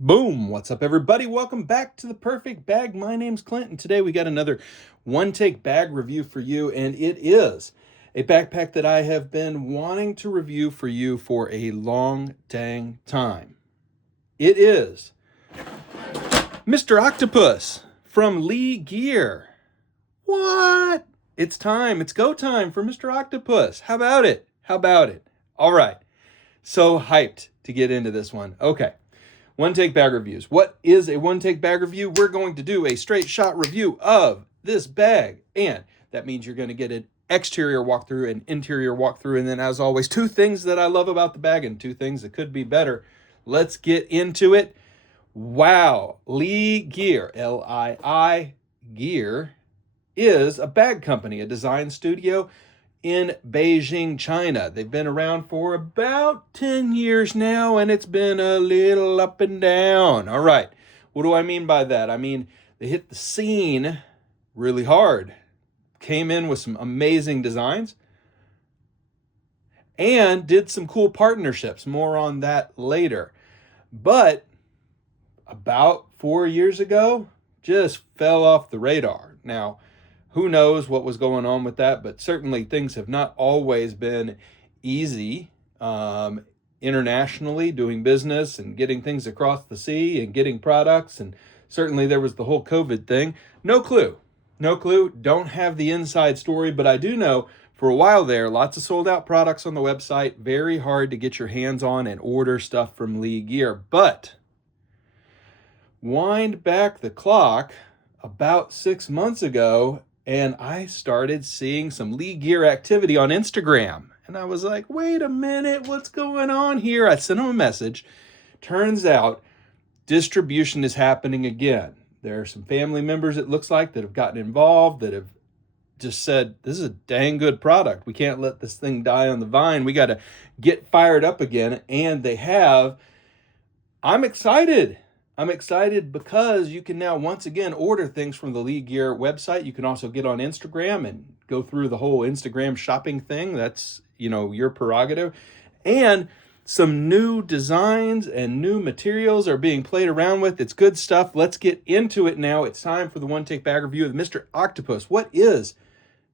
Boom! What's up, everybody? Welcome back to The Perfect Bag. My name's Clint, and today we got another one-take bag review for you, and it is a backpack that I have been wanting to review for you for a long dang time. It is Mr. Octopus from Lee Gear. What? It's time. It's go time for Mr. Octopus. How about it? How about it? All right. So hyped to get into this one. Okay. One-take bag reviews. What is a one-take bag review? We're going to do a straight shot review of this bag. And that means you're going to get an exterior walkthrough, an interior walkthrough, and then as always, two things that I love about the bag and two things that could be better. Let's get into it. Wow. Lee Gear, L-I-I Gear, is a bag company, a design studio in Beijing, China. They've been around for about 10 years now, and it's been a little up and down. All right, what do I mean by that? I mean, they hit the scene really hard, came in with some amazing designs, and did some cool partnerships. More on that later. But about 4 years ago, just fell off the radar. Now, who knows what was going on with that, but certainly things have not always been easy internationally, doing business and getting things across the sea and getting products. And certainly there was the whole COVID thing. No clue. No clue. Don't have the inside story, but I do know for a while there, lots of sold out products on the website. Very hard to get your hands on and order stuff from Lee Gear. But wind back the clock about 6 months ago, and I started seeing some Lee Gear activity on Instagram. And I was like, wait a minute, what's going on here? I sent him a message. Turns out distribution is happening again. There are some family members, it looks like, that have gotten involved, that have just said, this is a dang good product. We can't let this thing die on the vine. We got to get fired up again. And they have. I'm excited. I'm excited because you can now once again order things from the Lee Gear website. You can also get on Instagram and go through the whole Instagram shopping thing. That's, your prerogative. And some new designs and new materials are being played around with. It's good stuff. Let's get into it now. It's time for the one-take bag review of Mr. Octopus. What is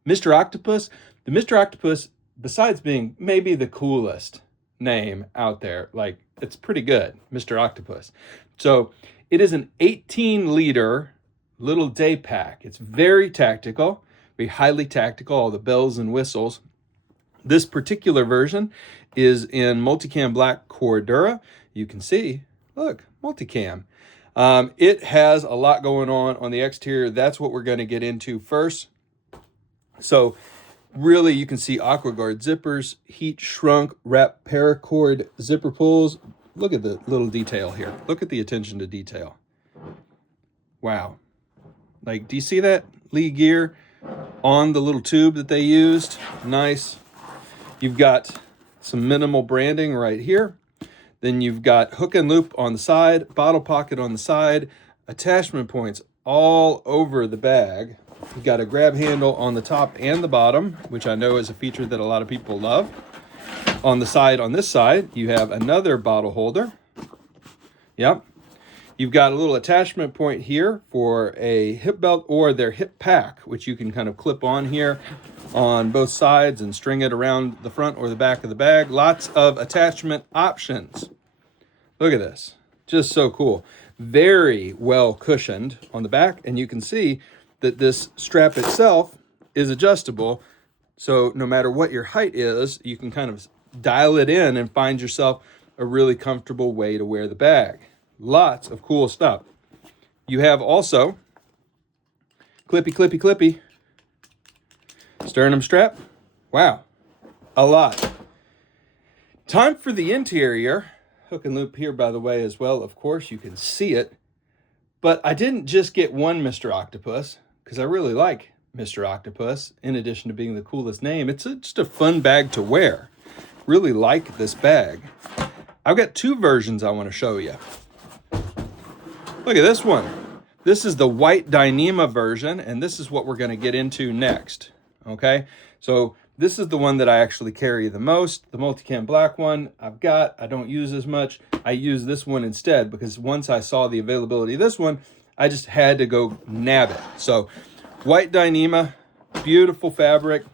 Mr. Octopus? The Mr. Octopus, besides being maybe the coolest name out there, like, it's pretty good, Mr. Octopus. So it is an 18-liter little day pack. It's very tactical, very highly tactical, all the bells and whistles. This particular version is in multicam black Cordura. You can see, look, multicam. It has a lot going on the exterior. That's what we're going to get into first. So really, you can see AquaGuard zippers, heat shrunk wrap paracord zipper pulls. Look at the little detail here. Look at the attention to detail. Wow. Like, do you see that? Lee Gear on the little tube that they used. Nice. You've got some minimal branding right here. Then you've got hook and loop on the side, bottle pocket on the side, attachment points all over the bag. You've got a grab handle on the top and the bottom, which I know is a feature that a lot of people love. On the side, on this side, you have another bottle holder. Yep. You've got a little attachment point here for a hip belt or their hip pack, which you can kind of clip on here on both sides and string it around the front or the back of the bag. Lots of attachment options. Look at this. Just so cool. Very well cushioned on the back, and you can see that this strap itself is adjustable. So no matter what your height is, you can kind of dial it in and find yourself a really comfortable way to wear the bag. Lots of cool stuff. You have also clippy sternum strap. Wow, a lot. Time for the interior. Hook and loop here, by the way, as well. Of course, you can see it. But I didn't just get one Mr. Octopus, because I really like Mr. Octopus, in addition to being the coolest name. It's just a fun bag to wear. Really like this bag. I've got two versions I want to show you. Look at this one. This is the white dyema version, and this is what we're going to get into next. Okay, so This is the one that I actually carry the most. The multicam black one I don't use as much. I use this one instead because once I saw the availability of this one, I just had to go nab it. So white dyema, beautiful fabric.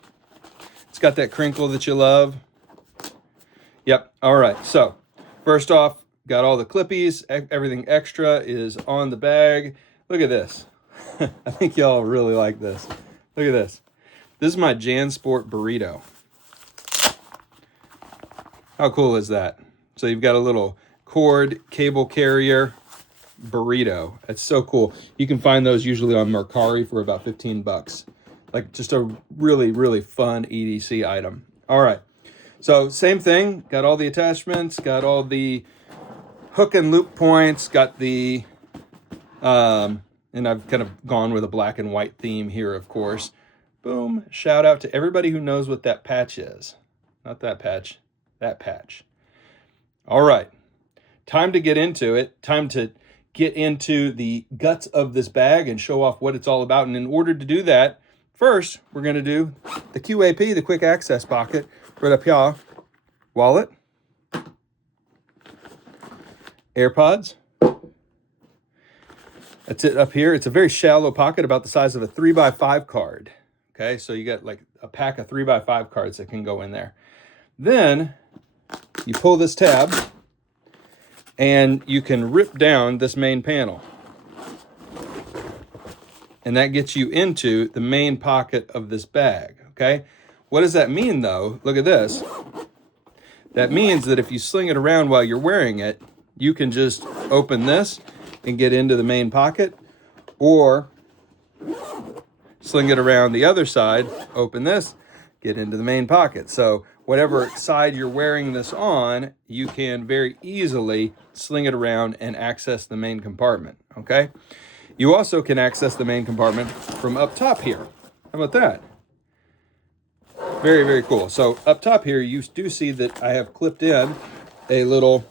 It's got that crinkle that you love. Yep. All right. So first off, got all the clippies. Everything extra is on the bag. Look at this. I think y'all really like this. Look at this. This is my JanSport burrito. How cool is that? So you've got a little cord cable carrier burrito. It's so cool. You can find those usually on Mercari for about 15 bucks. Like just a really, really fun EDC item. All right. So same thing. Got all the attachments. Got all the hook and loop points. Got the, and I've kind of gone with a black and white theme here, of course. Boom. Shout out to everybody who knows what that patch is. Not that patch, that patch. All right. Time to get into it. Time to get into the guts of this bag and show off what it's all about. And in order to do that, first, we're going to do the QAP, the quick access pocket, right up here. Wallet. AirPods. That's it up here. It's a very shallow pocket, about the size of a 3x5 card. Okay, so you get like a pack of 3x5 cards that can go in there. Then you pull this tab and you can rip down this main panel. And that gets you into the main pocket of this bag, okay? What does that mean though? Look at this. That means that if you sling it around while you're wearing it, you can just open this and get into the main pocket, or sling it around the other side, open this, get into the main pocket. So whatever side you're wearing this on, you can very easily sling it around and access the main compartment, okay? You also can access the main compartment from up top here. How about that? Very, very cool. So up top here, you do see that I have clipped in a little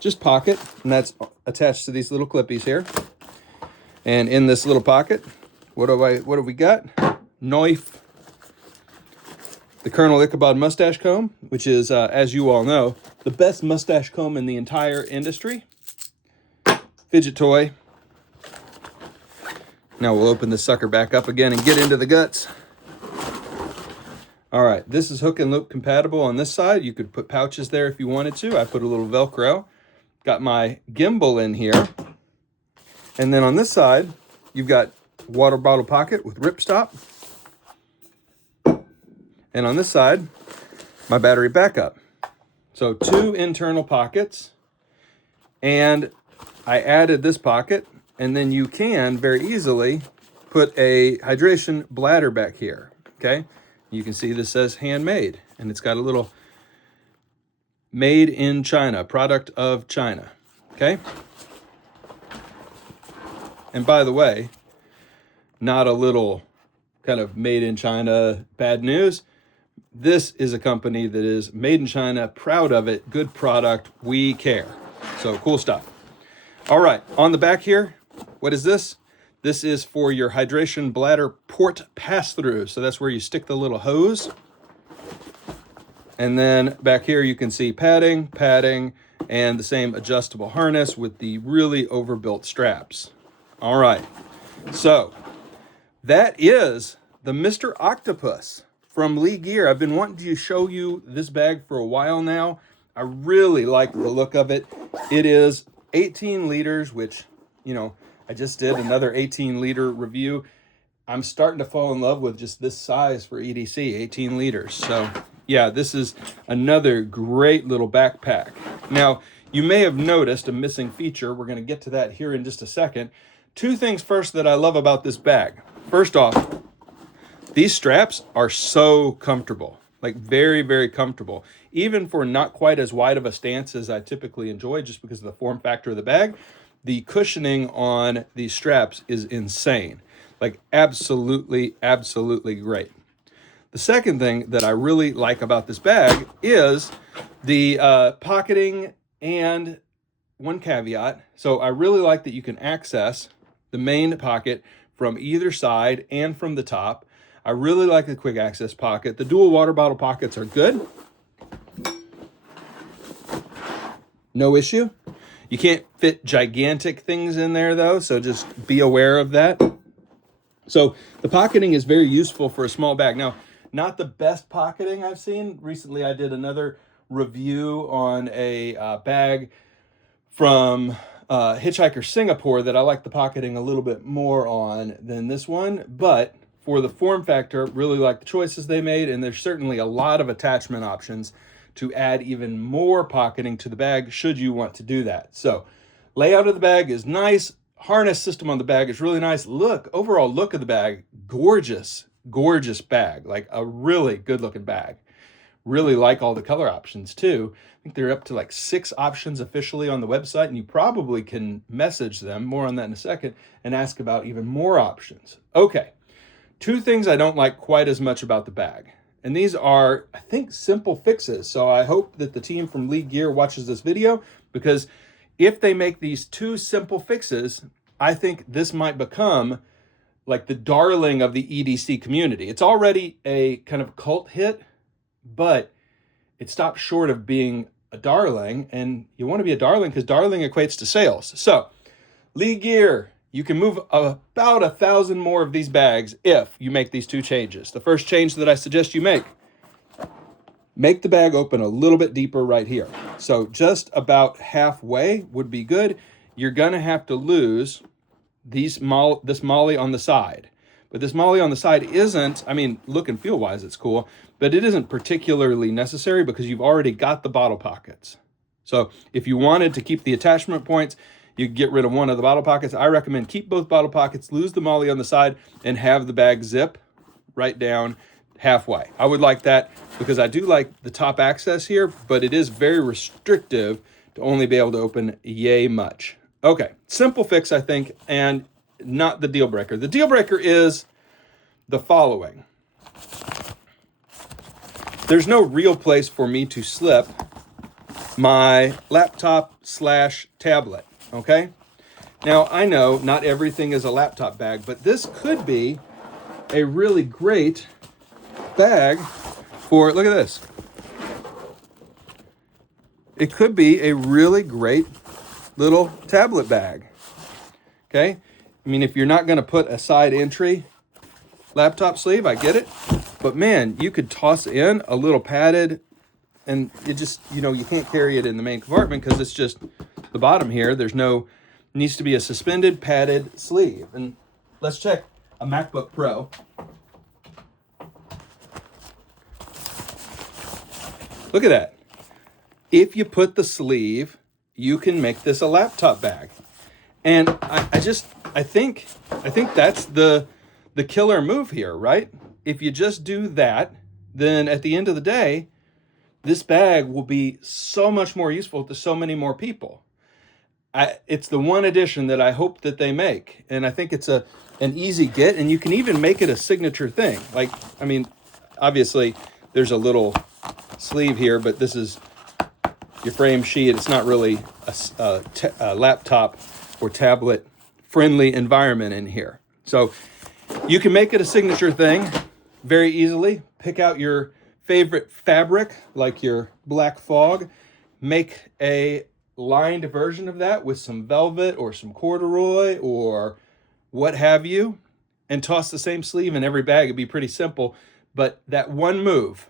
just pocket, and that's attached to these little clippies here. And in this little pocket, what have we got? Knife. The Colonel Ichabod mustache comb, which is, as you all know, the best mustache comb in the entire industry. Fidget toy. Now we'll open this sucker back up again and get into the guts. All right, this is hook and loop compatible on this side. You could put pouches there if you wanted to. I put a little Velcro. Got my gimbal in here. And then on this side, you've got water bottle pocket with ripstop. And on this side, my battery backup. So 2 internal pockets. And I added this pocket, and then you can very easily put a hydration bladder back here, okay? You can see this says handmade, and it's got a little made in China, product of China, okay? And by the way, not a little kind of made in China bad news. This is a company that is made in China, proud of it, good product, we care. So cool stuff. All right, on the back here, what is this? This is for your hydration bladder port pass-through. So that's where you stick the little hose. And then back here you can see padding, and the same adjustable harness with the really overbuilt straps. All right, so that is the Mr. Octopus from Lee Gear. I've been wanting to show you this bag for a while now. I really like the look of it. It is 18 liters, which, you know, I just did another 18-liter review. I'm starting to fall in love with just this size for EDC, 18 liters. So yeah, this is another great little backpack. Now, you may have noticed a missing feature. We're gonna get to that here in just a second. 2 things first that I love about this bag. First off, these straps are so comfortable, like very, very comfortable. Even for not quite as wide of a stance as I typically enjoy, just because of the form factor of the bag, the cushioning on these straps is insane. Like absolutely, absolutely great. The second thing that I really like about this bag is the pocketing, and one caveat. So I really like that you can access the main pocket from either side and from the top. I really like the quick access pocket. The dual water bottle pockets are good. No issue. You can't fit gigantic things in there though, so just be aware of that. So the pocketing is very useful for a small bag. Now, not the best pocketing I've seen. Recently, I did another review on a bag from Hitchhiker Singapore that I like the pocketing a little bit more on than this one. But for the form factor, really like the choices they made. And there's certainly a lot of attachment options to add even more pocketing to the bag should you want to do that. So layout of the bag is nice. Harness system on the bag is really nice. Overall look of the bag, gorgeous, gorgeous bag. Like a really good looking bag. Really like all the color options too. I think they're up to like 6 options officially on the website, and you probably can message them, more on that in a second, and ask about even more options. Okay, 2 things I don't like quite as much about the bag. And these are, I think, simple fixes. So I hope that the team from Lee Gear watches this video, because if they make these 2 simple fixes, I think this might become like the darling of the EDC community. It's already a kind of cult hit, but it stops short of being a darling, and you want to be a darling because darling equates to sales. So Lee Gear, you can move about 1,000 more of these bags if you make these 2 changes. The first change that I suggest you make the bag open a little bit deeper right here. So just about halfway would be good. You're going to have to lose this molly on the side. But this molly on the side isn't, I mean, look and feel wise, it's cool, but it isn't particularly necessary because you've already got the bottle pockets. So if you wanted to keep the attachment points, you get rid of one of the bottle pockets. I recommend keep both bottle pockets, lose the molly on the side, and have the bag zip right down halfway. I would like that because I do like the top access here, but it is very restrictive to only be able to open yay much. Okay, simple fix, I think, and not the deal breaker. The deal breaker is the following. There's no real place for me to slip my laptop/tablet, okay? Now, I know not everything is a laptop bag, but this could be a really great bag for, look at this. It could be a really great little tablet bag, okay? I mean, if you're not going to put a side entry laptop sleeve, I get it. But man, you could toss in a little padded, and it just, you can't carry it in the main compartment because it's just the bottom here. Needs to be a suspended padded sleeve. And let's check a MacBook Pro. Look at that. If you put the sleeve, you can make this a laptop bag. And I think that's the killer move here, right? If you just do that, then at the end of the day, this bag will be so much more useful to so many more people. It's the one addition that I hope that they make. And I think it's an easy get, and you can even make it a signature thing. Like, I mean, obviously there's a little sleeve here, but this is your frame sheet. It's not really a laptop or tablet friendly environment in here. So you can make it a signature thing very easily. Pick out your favorite fabric, like your black fog. Make a lined version of that with some velvet or some corduroy or what have you, and toss the same sleeve in every bag. It'd be pretty simple. But that one move,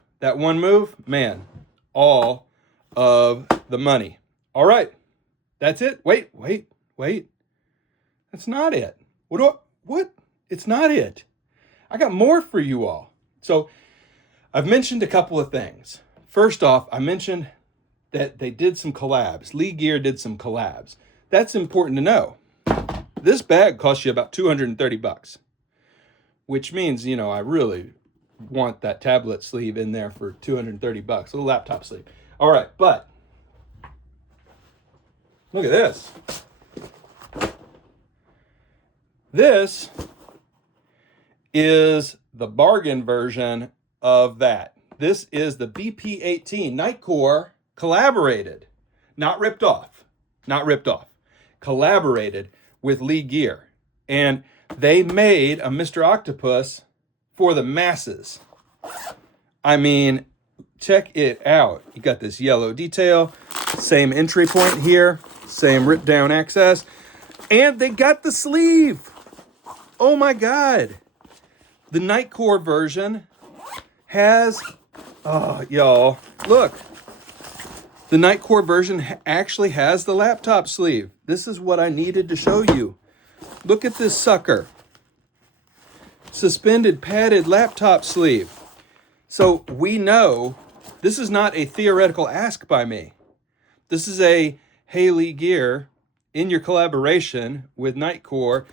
man, all of the money. All right, that's it. Wait. That's not it. What? It's not it. I got more for you all. So I've mentioned a couple of things. First off, I mentioned that they did some collabs. Lee Gear did some collabs. That's important to know. This bag costs you about $230, which means, I really want that tablet sleeve in there for $230, a little laptop sleeve. All right, but look at this. This is the bargain version of that. This is the BP18 Nitecore collaborated, not ripped off, collaborated with Lee Gear. And they made a Mr. Octopus for the masses. I mean, check it out. You got this yellow detail, same entry point here, same rip down access, and they got the sleeve. Oh my God. The Nitecore version has, oh, y'all, look. The Nitecore version actually has the laptop sleeve. This is what I needed to show you. Look at this sucker. Suspended padded laptop sleeve. So we know this is not a theoretical ask by me. This is a Lee Gear in your collaboration with Nitecore.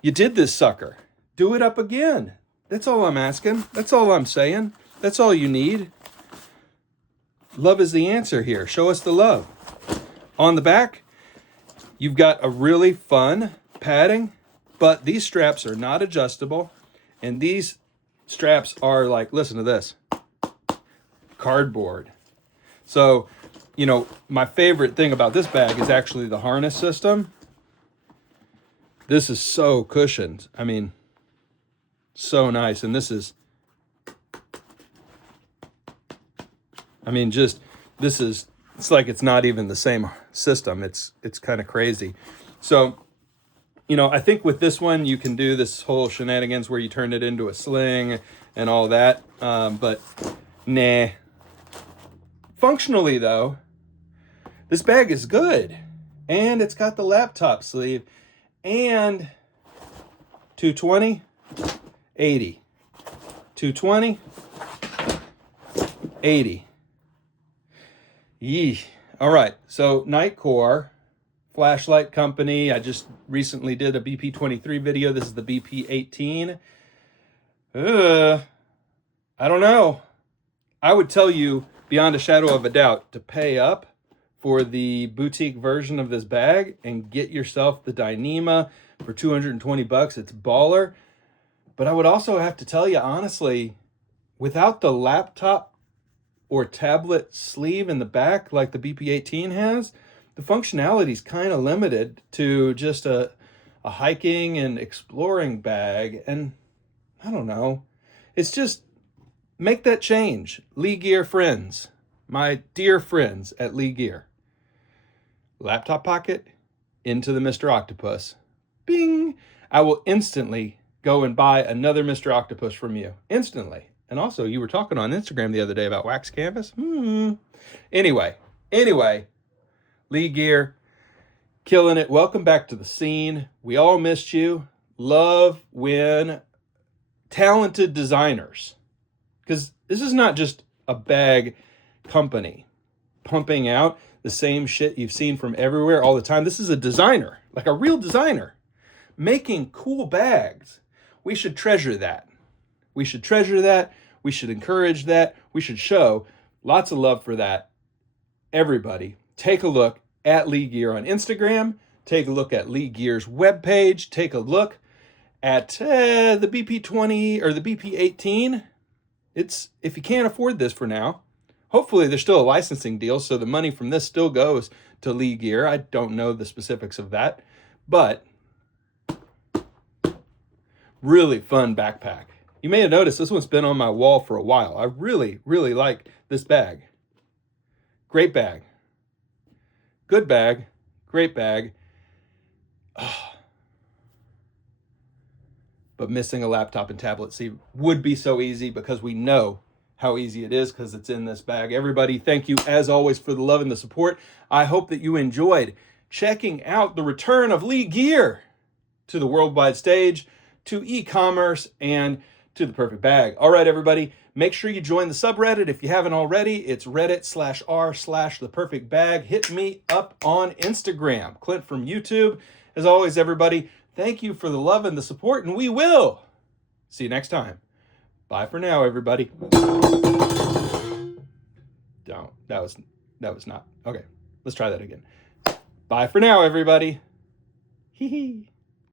You did this sucker. Do it up again. That's all I'm asking. That's all I'm saying. That's all you need. Love is the answer here. Show us the love. On the back, you've got a really fun padding, but these straps are not adjustable. And these straps are like, listen to this, cardboard. So, you know, my favorite thing about this bag is actually the harness system. This is so cushioned. I mean, so nice. And this is, I mean, just, this is, it's like it's not even the same system. It's kind of crazy. So, you know, I think with this one, you can do this whole shenanigans where you turn it into a sling and all that. But nah. Functionally, though, this bag is good. And it's got the laptop sleeve. And 220, 80. 220, 80. Yee. All right. So Nitecore, flashlight company. I just recently did a BP23 video. This is the BP18. I don't know. I would tell you beyond a shadow of a doubt to pay up for the boutique version of this bag and get yourself the Dyema for 220 bucks. It's baller. But I would also have to tell you honestly, without the laptop or tablet sleeve in the back like the BP18 has, the functionality is kind of limited to just a hiking and exploring bag. And I don't know. It's just, make that change. Lee Gear friends, my dear friends at Lee Gear. Laptop pocket into the Mr. Octopus. Bing! I will instantly go and buy another Mr. Octopus from you. Instantly. And also, you were talking on Instagram the other day about wax canvas. Anyway, Lee Gear, killing it. Welcome back to the scene. We all missed you. Love when talented designers, because this is not just a bag company pumping out the same shit you've seen from everywhere all the time. This is a designer, like a real designer, making cool bags. We should treasure that. We should treasure that. We should encourage that. We should show lots of love for that. Everybody, take a look at Lee Gear on Instagram. Take a look at Lee Gear's webpage. Take a look at the BP20 or the BP18. It's, if you can't afford this for now, hopefully there's still a licensing deal, so the money from this still goes to Lee Gear. I don't know the specifics of that, but really fun backpack. You may have noticed this one's been on my wall for a while. I really, really like this bag. Great bag. Good bag. Great bag. Oh. But missing a laptop and tablet sleeve would be so easy, because we know how easy it is because it's in this bag. Everybody, thank you as always for the love and the support. I hope that you enjoyed checking out the return of Lee Gear to the worldwide stage, to e-commerce, and to the perfect bag. All right, everybody, make sure you join the subreddit if you haven't already. It's reddit.r/theperfectbag. Hit me up on Instagram. Clint from YouTube. As always, everybody, thank you for the love and the support, and we will see you next time. Bye for now, everybody. Don't. That was not. Okay, let's try that again. Bye for now, everybody. Hee hee.